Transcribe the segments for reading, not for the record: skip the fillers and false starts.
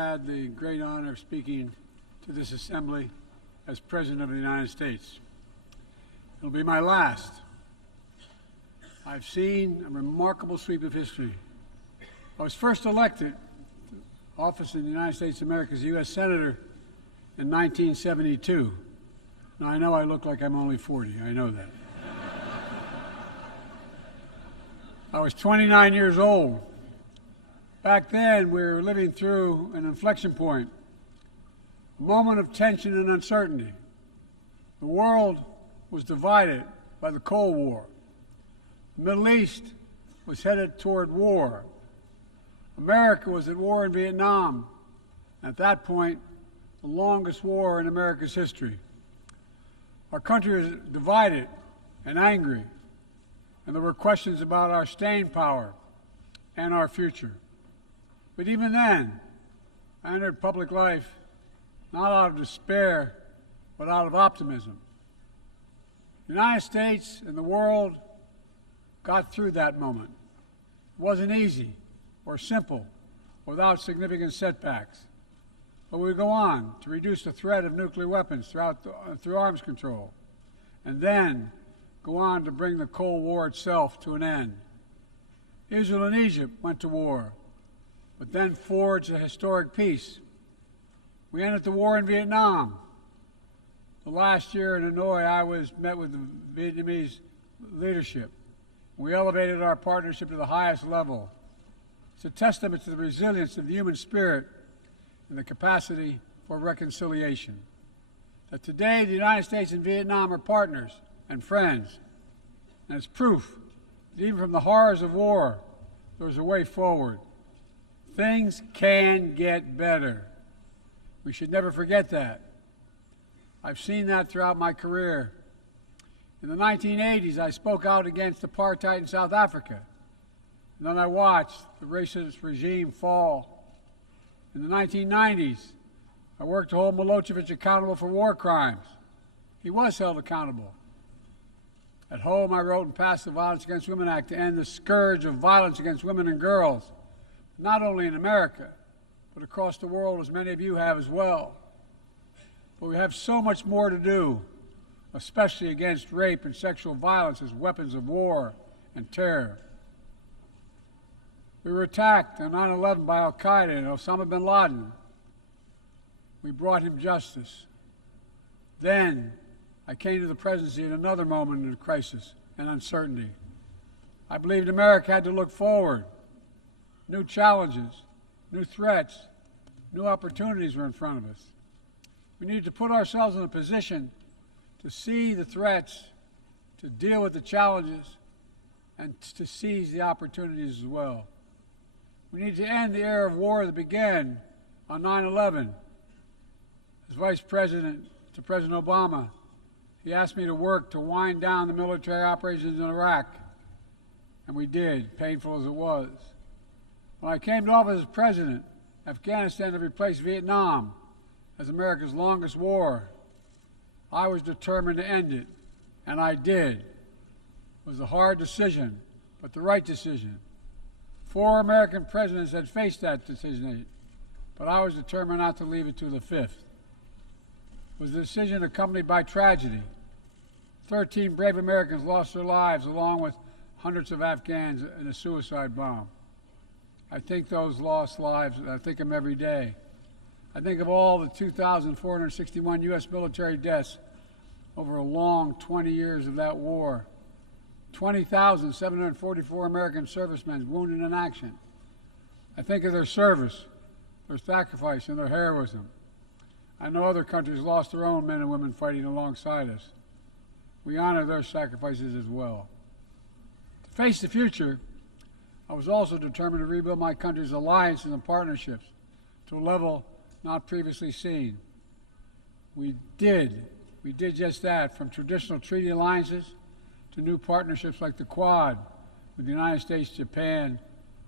had the great honor of speaking to this assembly as President of the United States. It'll be my last. I've seen a remarkable sweep of history. I was first elected to office in the United States of America as a U.S. Senator in 1972. Now, I know I look like I'm only 40. I know that. I was 29 years old. Back then, we were living through an inflection point, a moment of tension and uncertainty. The world was divided by the Cold War. The Middle East was headed toward war. America was at war in Vietnam. At that point, the longest war in America's history. Our country was divided and angry, and there were questions about our staying power and our future. But even then, I entered public life not out of despair, but out of optimism. The United States and the world got through that moment. It wasn't easy or simple without significant setbacks. But we go on to reduce the threat of nuclear weapons through arms control, and then go on to bring the Cold War itself to an end. Israel and Egypt went to war, but then forged a historic peace. We ended the war in Vietnam. The last year in Hanoi, I met with the Vietnamese leadership. We elevated our partnership to the highest level. It's a testament to the resilience of the human spirit and the capacity for reconciliation. That today, the United States and Vietnam are partners and friends. And it's proof that even from the horrors of war, there's a way forward. Things can get better. We should never forget that. I've seen that throughout my career. In the 1980s, I spoke out against apartheid in South Africa. And then I watched the racist regime fall. In the 1990s, I worked to hold Milosevic accountable for war crimes. He was held accountable. At home, I wrote and passed the Violence Against Women Act to end the scourge of violence against women and girls, not only in America, but across the world, as many of you have as well. But we have so much more to do, especially against rape and sexual violence as weapons of war and terror. We were attacked on 9/11 by al-Qaeda and Osama bin Laden. We brought him justice. Then I came to the presidency at another moment of crisis and uncertainty. I believed America had to look forward. New challenges, new threats, new opportunities were in front of us. We needed to put ourselves in a position to see the threats, to deal with the challenges, and to seize the opportunities as well. We need to end the era of war that began on 9/11. As Vice President to President Obama, he asked me to work to wind down the military operations in Iraq, and we did, painful as it was. When I came to office as president, Afghanistan had replaced Vietnam as America's longest war. I was determined to end it, and I did. It was a hard decision, but the right decision. 4 American presidents had faced that decision, but I was determined not to leave it to the 5th. It was a decision accompanied by tragedy. 13 brave Americans lost their lives, along with hundreds of Afghans in a suicide bomb. I think those lost lives, I think of them every day. I think of all the 2,461 U.S. military deaths over a long 20 years of that war. 20,744 American servicemen wounded in action. I think of their service, their sacrifice, and their heroism. I know other countries lost their own men and women fighting alongside us. We honor their sacrifices as well. To face the future, I was also determined to rebuild my country's alliances and partnerships to a level not previously seen. We did just that, from traditional treaty alliances to new partnerships like the Quad with the United States, Japan,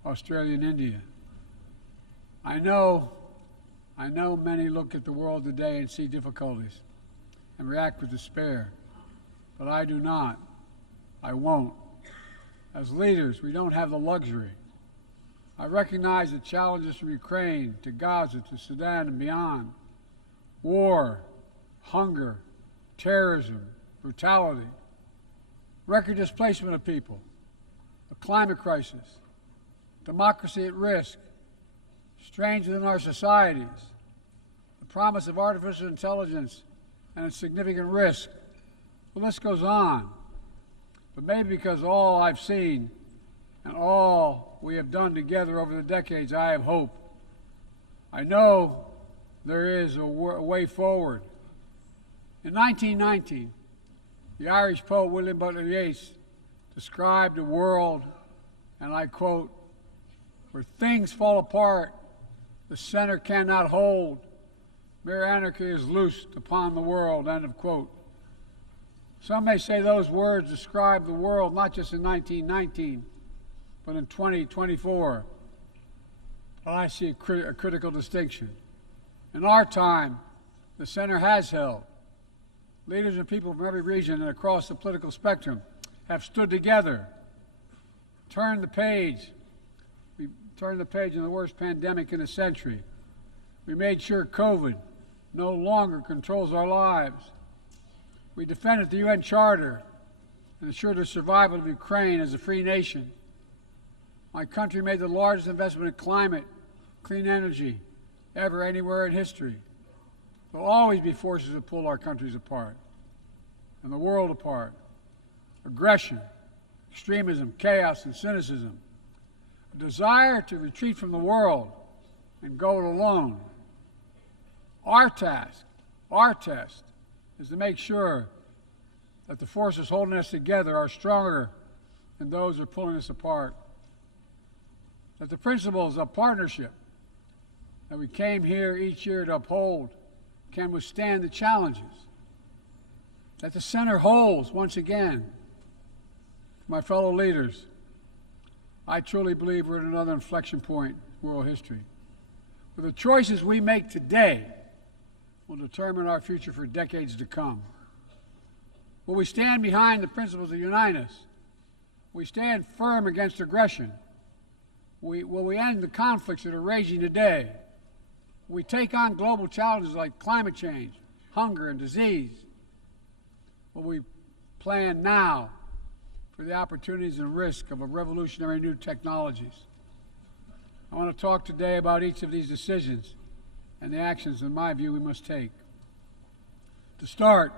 Australia, and India. I know many look at the world today and see difficulties and react with despair, but I do not. I won't. As leaders, we don't have the luxury. I recognize the challenges from Ukraine to Gaza to Sudan and beyond. War, hunger, terrorism, brutality, record displacement of people, a climate crisis, democracy at risk, strains within our societies, the promise of artificial intelligence and its significant risk. The list goes on. But maybe because all I've seen and all we have done together over the decades, I have hope. I know there is a way forward. In 1919, the Irish poet William Butler Yeats described a world, and I quote, "where things fall apart, the center cannot hold, mere anarchy is loosed upon the world," end of quote. Some may say those words describe the world not just in 1919, but in 2024. But I see a critical distinction. In our time, the center has held. Leaders and people from every region and across the political spectrum have stood together, turned the page. We turned the page in the worst pandemic in a century. We made sure COVID no longer controls our lives. We defended the UN Charter and ensured the survival of Ukraine as a free nation. My country made the largest investment in climate, clean energy, ever anywhere in history. There will always be forces that pull our countries apart and the world apart. Aggression, extremism, chaos, and cynicism. A desire to retreat from the world and go it alone. Our task, our test, is to make sure that the forces holding us together are stronger than those who are pulling us apart. That the principles of partnership that we came here each year to uphold can withstand the challenges. That the center holds once again. My fellow leaders, I truly believe we're at another inflection point in world history. For the choices we make today will determine our future for decades to come. Will we stand behind the principles that unite us? Will we stand firm against aggression? Will we end the conflicts that are raging today? Will we take on global challenges like climate change, hunger, and disease? Will we plan now for the opportunities and risk of a revolutionary new technologies? I want to talk today about each of these decisions and the actions, in my view, we must take. To start,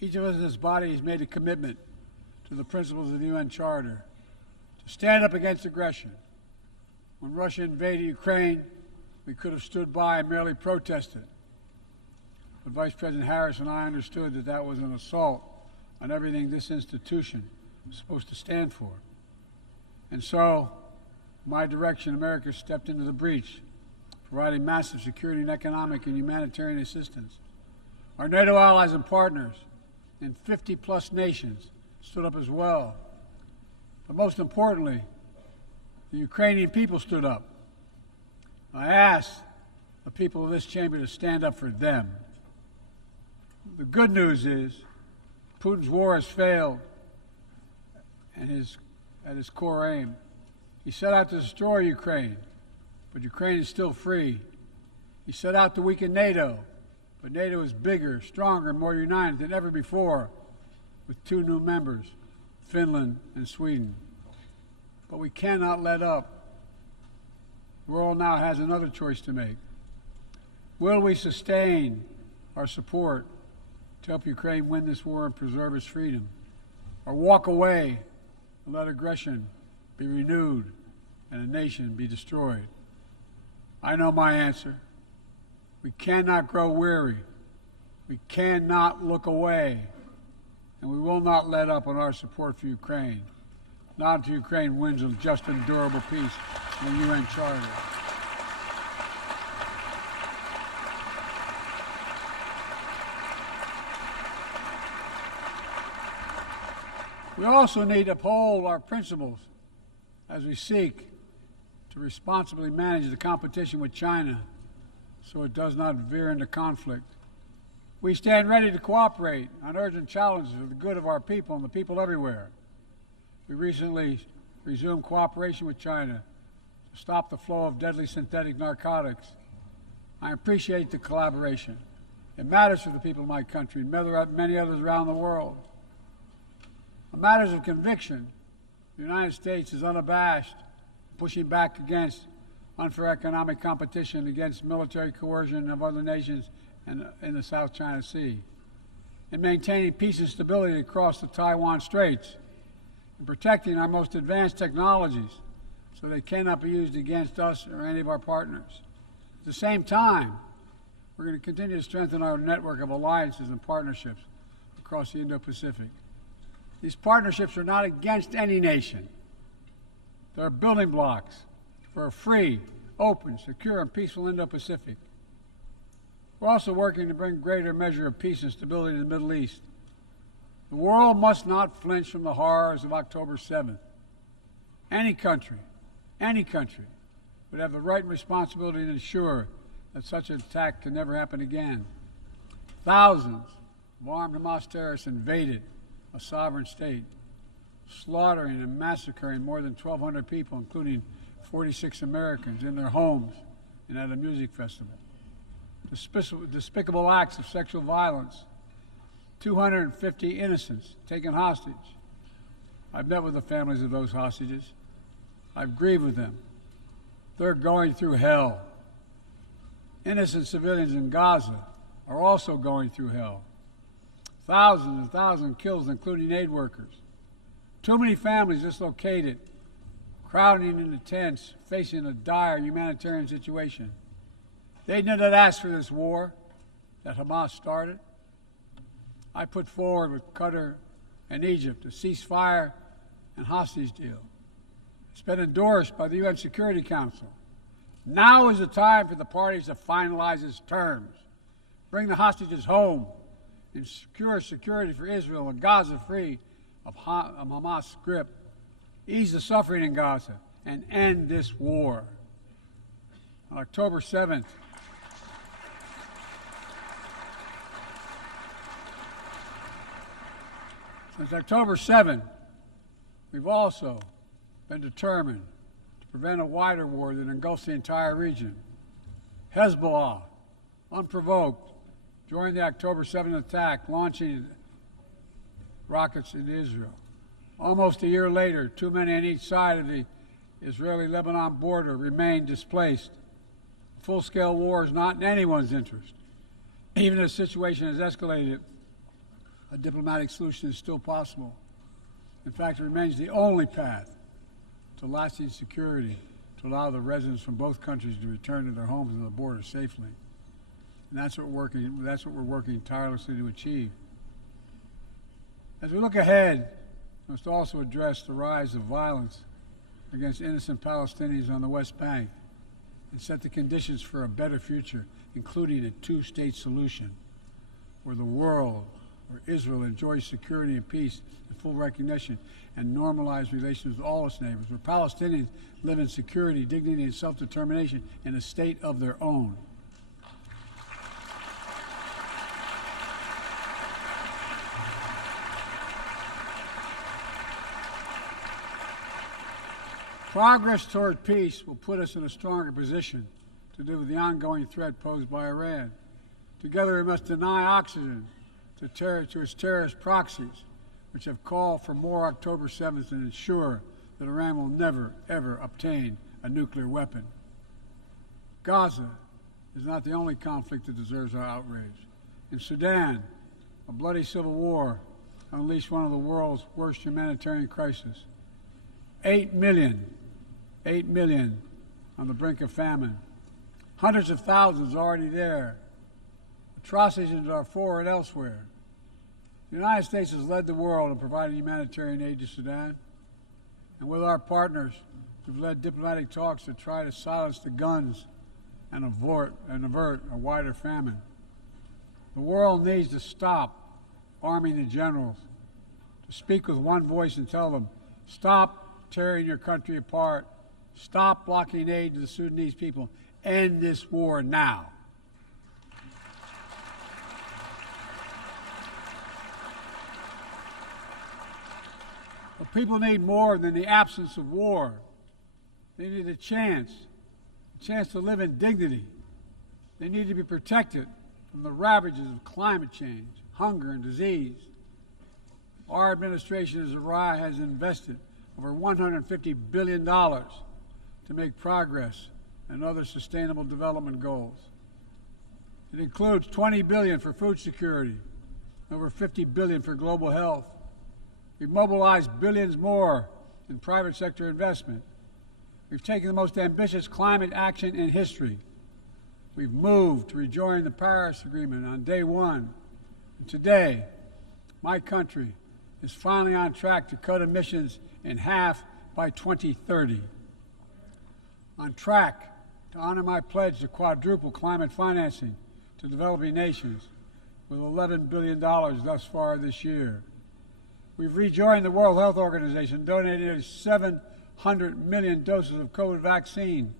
each of us in this body has made a commitment to the principles of the UN Charter to stand up against aggression. When Russia invaded Ukraine, we could have stood by and merely protested. But Vice President Harris and I understood that that was an assault on everything this institution was supposed to stand for. And so, my direction, America stepped into the breach, providing massive security and economic and humanitarian assistance. Our NATO allies and partners in 50-plus nations stood up as well. But most importantly, the Ukrainian people stood up. I asked the people of this chamber to stand up for them. The good news is Putin's war has failed and at his core aim. He set out to destroy Ukraine, but Ukraine is still free. He set out to weaken NATO, but NATO is bigger, stronger, and more united than ever before, with 2 new members, Finland and Sweden. But we cannot let up. The world now has another choice to make. Will we sustain our support to help Ukraine win this war and preserve its freedom, or walk away and let aggression be renewed and a nation be destroyed? I know my answer. We cannot grow weary. We cannot look away. And we will not let up on our support for Ukraine. Not until Ukraine wins a just and durable peace in the UN Charter. We also need to uphold our principles as we seek to responsibly manage the competition with China so it does not veer into conflict. We stand ready to cooperate on urgent challenges for the good of our people and the people everywhere. We recently resumed cooperation with China to to stop the flow of deadly synthetic narcotics. I appreciate the collaboration. It matters for the people of my country and many others around the world. On matters of conviction, the United States is unabashed, pushing back against unfair economic competition, against military coercion of other nations in the South China Sea, and maintaining peace and stability across the Taiwan Straits, and protecting our most advanced technologies so they cannot be used against us or any of our partners. At the same time, we're going to continue to strengthen our network of alliances and partnerships across the Indo-Pacific. These partnerships are not against any nation. They're building blocks for a free, open, secure, and peaceful Indo-Pacific. We're also working to bring greater measure of peace and stability to the Middle East. The world must not flinch from the horrors of October 7th. Any country would have the right and responsibility to ensure that such an attack can never happen again. Thousands of armed Hamas terrorists invaded a sovereign state, slaughtering and massacring more than 1,200 people, including 46 Americans, in their homes and at a music festival. Despicable acts of sexual violence, 250 innocents taken hostage. I've met with the families of those hostages. I've grieved with them. They're going through hell. Innocent civilians in Gaza are also going through hell. Thousands and thousands killed, including aid workers. Too many families dislocated, crowding into tents, facing a dire humanitarian situation. They did not ask for this war that Hamas started. I put forward with Qatar and Egypt a ceasefire and hostage deal. It's been endorsed by the UN Security Council. Now is the time for the parties to finalize its terms, bring the hostages home, and secure security for Israel and Gaza free of Hamas' grip, ease the suffering in Gaza, and end this war. On October 7th, since October 7th, we've also been determined to prevent a wider war that engulfs the entire region. Hezbollah, unprovoked, during the October 7th attack, launching rockets into Israel. Almost a year later, too many on each side of the Israeli-Lebanon border remain displaced. Full-scale war is not in anyone's interest. Even if the situation has escalated, a diplomatic solution is still possible. In fact, it remains the only path to lasting security to allow the residents from both countries to return to their homes and the border safely. And that's what we're working tirelessly to achieve. As we look ahead, we must also address the rise of violence against innocent Palestinians on the West Bank and set the conditions for a better future, including a two-state solution where Israel enjoys security and peace and full recognition and normalized relations with all its neighbors, where Palestinians live in security, dignity, and self-determination in a state of their own. Progress toward peace will put us in a stronger position to deal with the ongoing threat posed by Iran. Together, we must deny oxygen to its terrorist proxies, which have called for more October 7th and ensure that Iran will never, ever obtain a nuclear weapon. Gaza is not the only conflict that deserves our outrage. In Sudan, a bloody civil war unleashed one of the world's worst humanitarian crises. 8 million on the brink of famine. Hundreds of thousands already there. Atrocities in Darfur and elsewhere. The United States has led the world in providing humanitarian aid to Sudan. And with our partners, we've led diplomatic talks to try to silence the guns and avert a wider famine. The world needs to stop arming the generals, to speak with one voice and tell them, stop tearing your country apart, stop blocking aid to the Sudanese people, end this war now. But people need more than the absence of war. They need a chance to live in dignity. They need to be protected from the ravages of climate change, hunger, and disease. Our administration has invested over $150 billion to make progress in other sustainable development goals. It includes $20 billion for food security, over $50 billion for global health. We've mobilized billions more in private sector investment. We've taken the most ambitious climate action in history. We've moved to rejoin the Paris Agreement on day one. And today, my country is finally on track to cut emissions in half by 2030. On track to honor my pledge to quadruple climate financing to developing nations with $11 billion thus far this year. We've rejoined the World Health Organization, donating nearly 700 million doses of COVID vaccine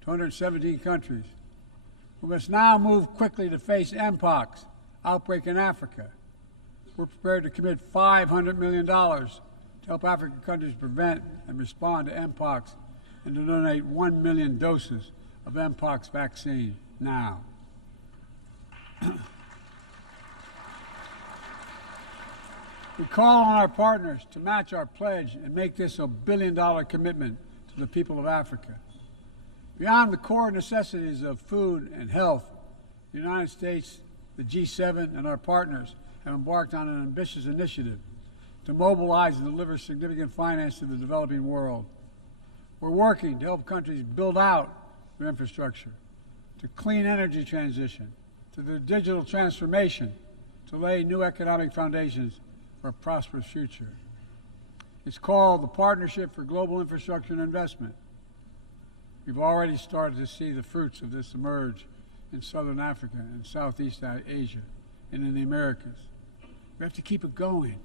to 117 countries. We must now move quickly to face Mpox outbreak in Africa. We're prepared to commit $500 million to help African countries prevent and respond to Mpox and to donate 1 million doses of Mpox vaccine now. We call on our partners to match our pledge and make this $1 billion commitment to the people of Africa. Beyond the core necessities of food and health, the United States, the G7, and our partners have embarked on an ambitious initiative to mobilize and deliver significant finance to the developing world. We're working to help countries build out their infrastructure, to clean energy transition, to their digital transformation, to lay new economic foundations for a prosperous future. It's called the Partnership for Global Infrastructure and Investment. We've already started to see the fruits of this emerge in Southern Africa and Southeast Asia and in the Americas. We have to keep it going.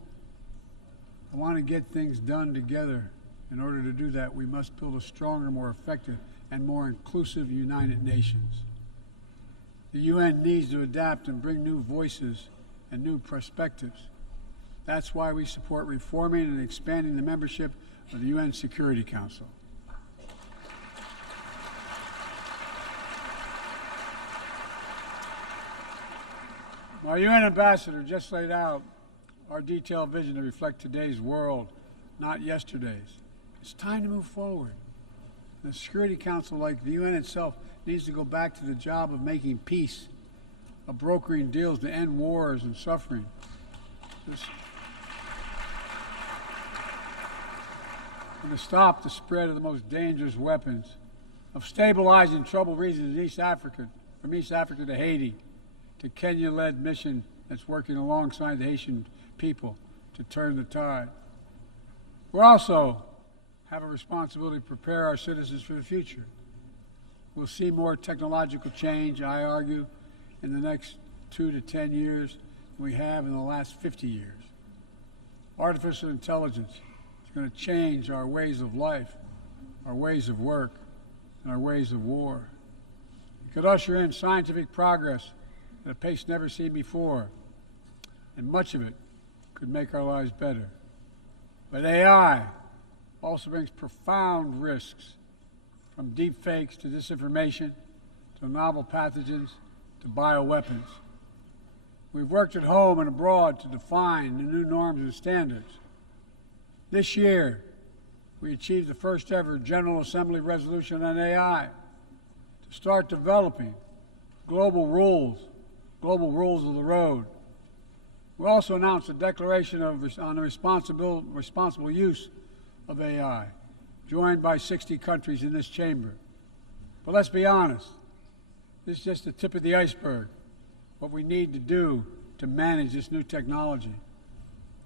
I want to get things done together. In order to do that, we must build a stronger, more effective, and more inclusive United Nations. The UN needs to adapt and bring new voices and new perspectives. That's why we support reforming and expanding the membership of the UN Security Council. My UN ambassador just laid out our detailed vision to reflect today's world, not yesterday's. It's time to move forward. The Security Council, like the UN itself, needs to go back to the job of making peace, of brokering deals to end wars and suffering. And to stop the spread of the most dangerous weapons, of stabilizing troubled regions in East Africa, from East Africa to Haiti, to Kenya-led mission that's working alongside the Haitian people to turn the tide. We also have a responsibility to prepare our citizens for the future. We'll see more technological change, I argue, in the next 2 to 10 years than we have in the last 50 years. Artificial intelligence is going to change our ways of life, our ways of work, and our ways of war. It could usher in scientific progress at a pace never seen before, and much of it could make our lives better. But AI also brings profound risks, from deep fakes to disinformation, to novel pathogens, to bioweapons. We've worked at home and abroad to define the new norms and standards. This year, we achieved the first ever General Assembly resolution on AI to start developing global rules of the road. We also announced a declaration on the responsible use of AI, joined by 60 countries in this chamber. But let's be honest, this is just the tip of the iceberg, what we need to do to manage this new technology.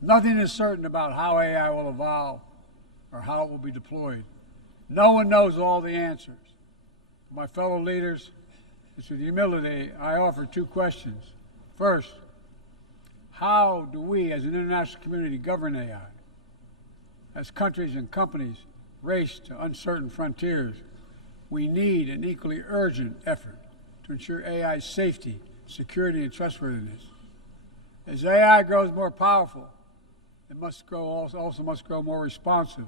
Nothing is certain about how AI will evolve or how it will be deployed. No one knows all the answers. My fellow leaders, it's with humility I offer 2 questions. First, how do we as an international community govern AI? As countries and companies race to uncertain frontiers, we need an equally urgent effort to ensure AI's safety, security, and trustworthiness. As AI grows more powerful, it also must grow more responsive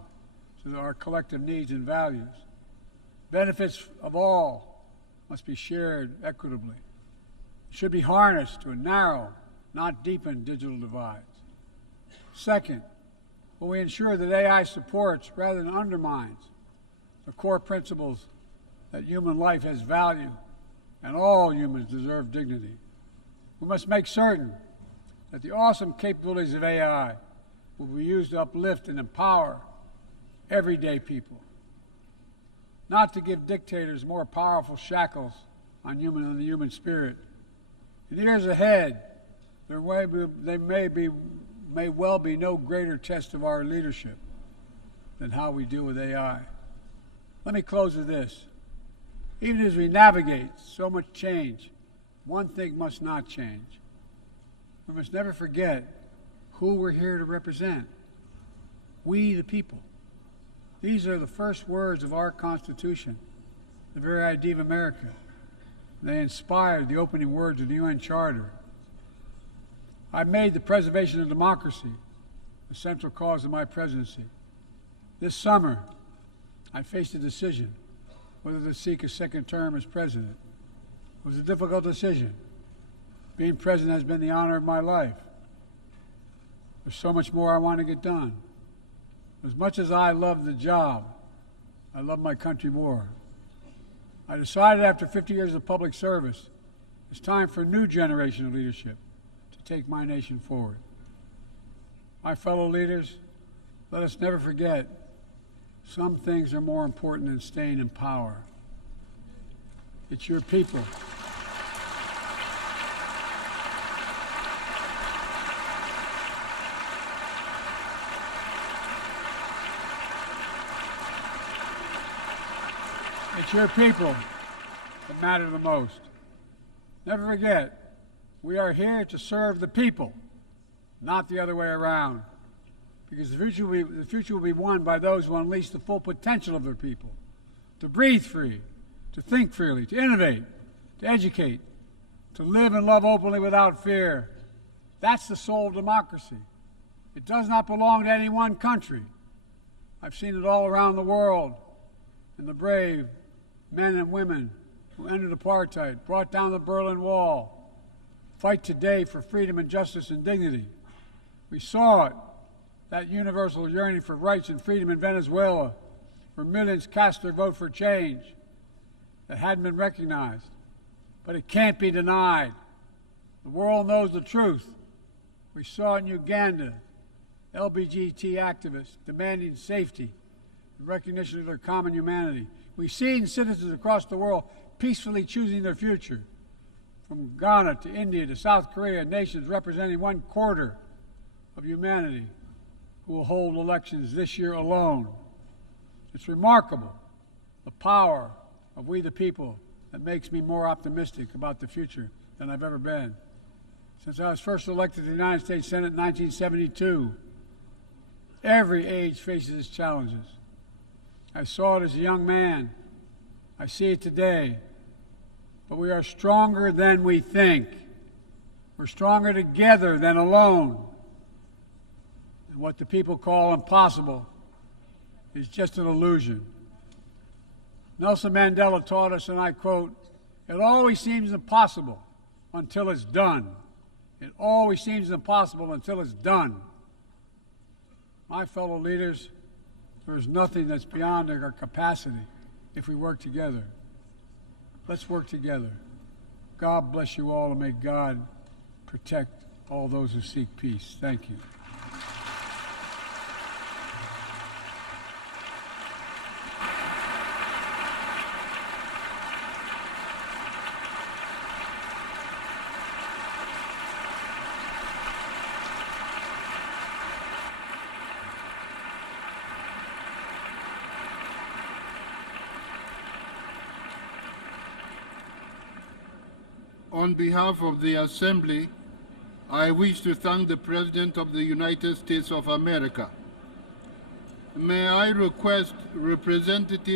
to our collective needs and values. Benefits of all must be shared equitably. It should be harnessed to narrow, not deepen digital divides. Second, will we ensure that AI supports rather than undermines the core principles that human life has value and all humans deserve dignity? We must make certain that the awesome capabilities of AI will be used to uplift and empower everyday people, not to give dictators more powerful shackles on the human spirit. In the years ahead, there may well be no greater test of our leadership than how we deal with AI. Let me close with this. Even as we navigate so much change, one thing must not change. We must never forget who we're here to represent. We, the people. These are the first words of our Constitution, the very idea of America. They inspired the opening words of the UN Charter. I made the preservation of democracy the central cause of my presidency. This summer, I faced a decision whether to seek a second term as president. It was a difficult decision. Being president has been the honor of my life. There's so much more I want to get done. As much as I love the job, I love my country more. I decided after 50 years of public service, it's time for a new generation of leadership to take my nation forward. My fellow leaders, let us never forget, some things are more important than staying in power. It's your people. It's your people that matter the most. Never forget, we are here to serve the people, not the other way around. Because the future will be won by those who unleash the full potential of their people, to breathe free, to think freely, to innovate, to educate, to live and love openly without fear. That's the soul of democracy. It does not belong to any one country. I've seen it all around the world in the brave men and women who ended apartheid, brought down the Berlin Wall, fight today for freedom and justice and dignity. We saw it, that universal yearning for rights and freedom in Venezuela, where millions cast their vote for change that hadn't been recognized. But it can't be denied. The world knows the truth. We saw in Uganda LGBT activists demanding safety and recognition of their common humanity. We've seen citizens across the world peacefully choosing their future, from Ghana to India to South Korea, nations representing 1/4 of humanity who will hold elections this year alone. It's remarkable, the power of we the people, that makes me more optimistic about the future than I've ever been. Since I was first elected to the United States Senate in 1972, every age faces its challenges. I saw it as a young man. I see it today. But we are stronger than we think. We're stronger together than alone. And what the people call impossible is just an illusion. Nelson Mandela taught us, and I quote, "It always seems impossible until it's done. It always seems impossible until it's done." My fellow leaders, there is nothing that's beyond our capacity if we work together. Let's work together. God bless you all, and may God protect all those who seek peace. Thank you. On behalf of the Assembly, I wish to thank the President of the United States of America. May I request representatives